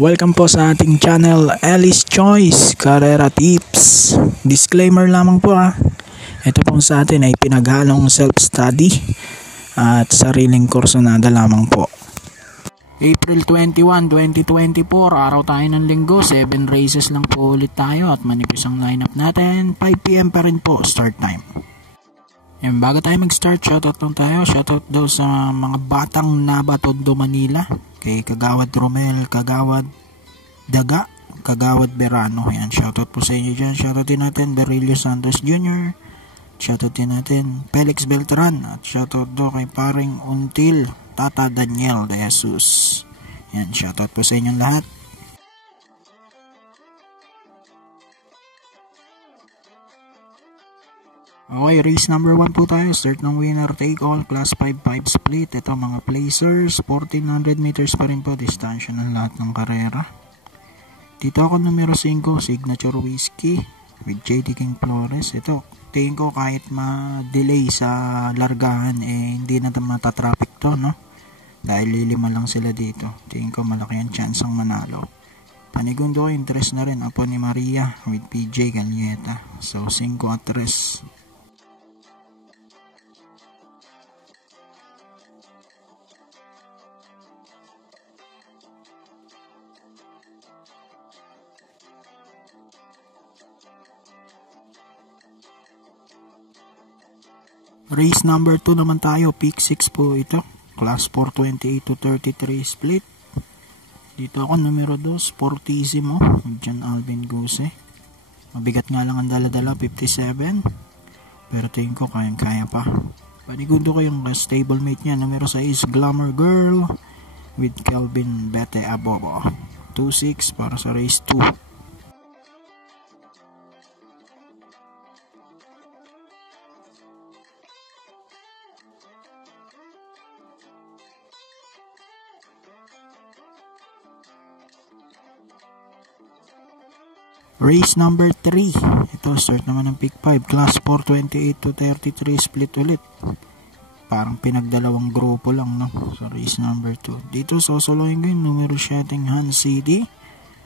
Welcome po sa ating channel, Alice Choice Carrera Tips. Disclaimer lamang po ito pong sa atin ay pinaghalong self-study at sariling kursonada lamang po. April 21, 2024, araw tayo ng linggo, 7 races lang po ulit tayo at manipis ang lineup natin. 5 PM pa rin po start time. Yan, bago tayo mag-start, shoutout lang tayo. Shoutout daw sa mga batang Nabatondo, Manila. Kay Kagawad Romel, Kagawad Daga, Kagawad Berano. Yan, shoutout po sa inyo dyan. Shoutout din natin Berilio Santos Jr. Shoutout din natin Felix Beltran. At shoutout daw kay Paring Until, Tata Daniel de Jesus. Yan, shoutout po sa inyong lahat. Okay, race number 1 po tayo. Start ng winner take all, class 5-5 split. Ito mga placers, 1400 meters pa rin po distansya ng lahat ng karera. Dito ako numero 5, Signature Whiskey with JD King Flores. Ito, tingin ko kahit ma-delay sa largahan, hindi na matatraffic to, no? Dahil lilima lang sila dito. Tingin ko malaki ang chance ang manalo. Panigundo, interest na rin Apo ni Maria with PJ Galieta. So, 5 at 3. Race number 2 naman tayo, pick 6 po ito. Class 428 to 33 split. Dito ako numero 2, Sportissimo, John Alvin Guse. Mabigat nga lang ang dala-dala, 57. Pero tingin ko kayang-kaya pa. Panigundo ko yung stablemate niya, numero 6, Glamour Girl with Kelvin Bete Abobo. 2-6 para sa race 2. Race number 3. Ito, start naman ng pick 5. Class 428 to 33 split ulit. Parang pinagdalawang grupo lang, no? So, race number 2. Dito, sosolohin ko yung numero 7 Hans City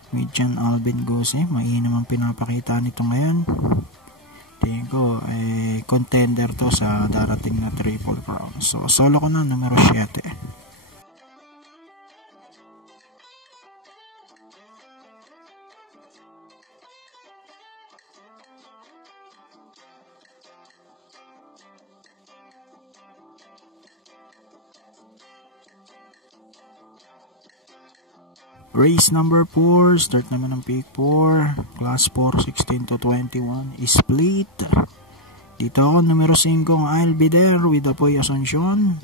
with John Alvin Gose. Mainam ang pinapakita nito ngayon. Tingin ko, contender to sa darating na Triple Crown. So, solo ko na, numero 7. Race number 4, start naman ng pick 4, class 4, 16 to 21, split. Dito ako, numero 5, I'll be there with Apoy Asuncion.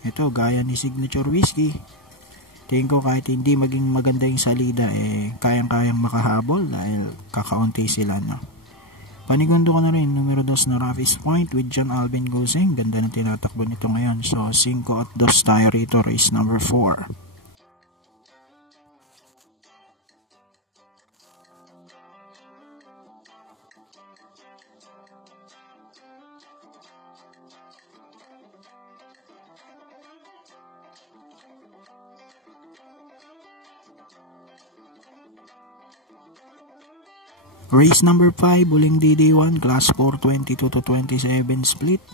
Ito, gaya ni Signature Whiskey. Tingin ko kahit hindi maging maganda yung salida, kayang-kayang makahabol dahil kakaunti sila, no? Panigundo ko na rin, numero 2 na Raffis Point with John Alvin Goseng. Ganda na tinatakbo nito ngayon. So, 5 at 2 tayo rito, race number 4. Race number 5, Uling DD1, class 422 to 27 split.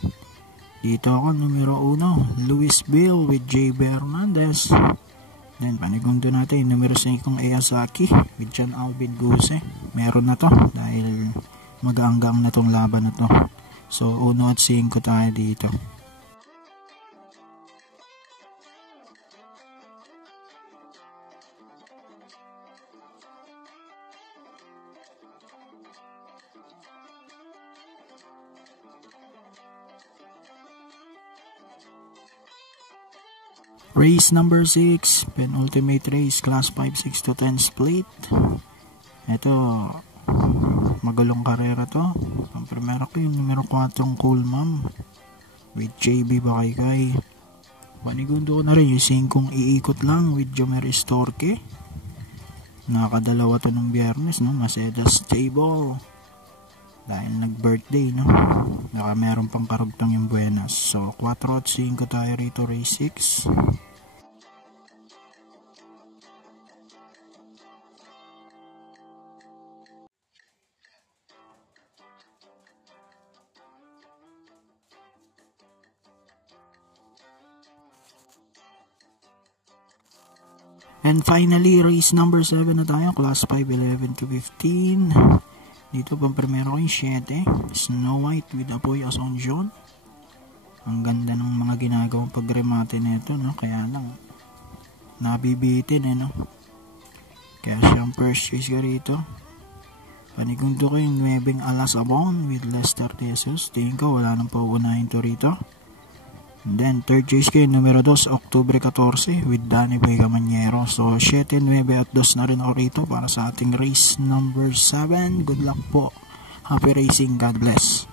Dito ako, numero 1, Luis Bill with J. Hernandez. Then, panigundo natin, numero 5, Eyasaki with John Alvin Guse. Meron na to, dahil mag-aanggang na tong laban na to. So, 1 at 5 tayo dito. Race number 6, penultimate race, class 5-6 to 10 split. Ito, magulong karera to. Ang primero ko yung numero 4, Cool Mom with JB Bakaykay. Panigundo ko na rin yung 5 iikot lang with Jomer Estorque. Nakadalawa to ng biyernes, no? Macedas Stable. Dahil nag-birthday, no? Naka meron pang karugtong yung Buenas. So, 4 at 5 tayo rito, race 6. And finally, race number 7 na tayo. Class 5, 11 to 15. Dito pang primero ko yung 7. Snow White with Apoy Asuncion. Ang ganda ng mga ginagawang pagremate nito, no? Kaya lang, nabibitin, no? Kaya siyang first choice ka rito. Panigundo ko yung 9 Alasabon with Lester Jesus. Tingin ko, wala nang pauunahin to rito. And then, third choice ko yung numero 2, Octubre 14 with Danny Boy Camaniero. So, 7, 9 at 2 na rin ako rito para sa ating race number 7. Good luck po. Happy racing. God bless.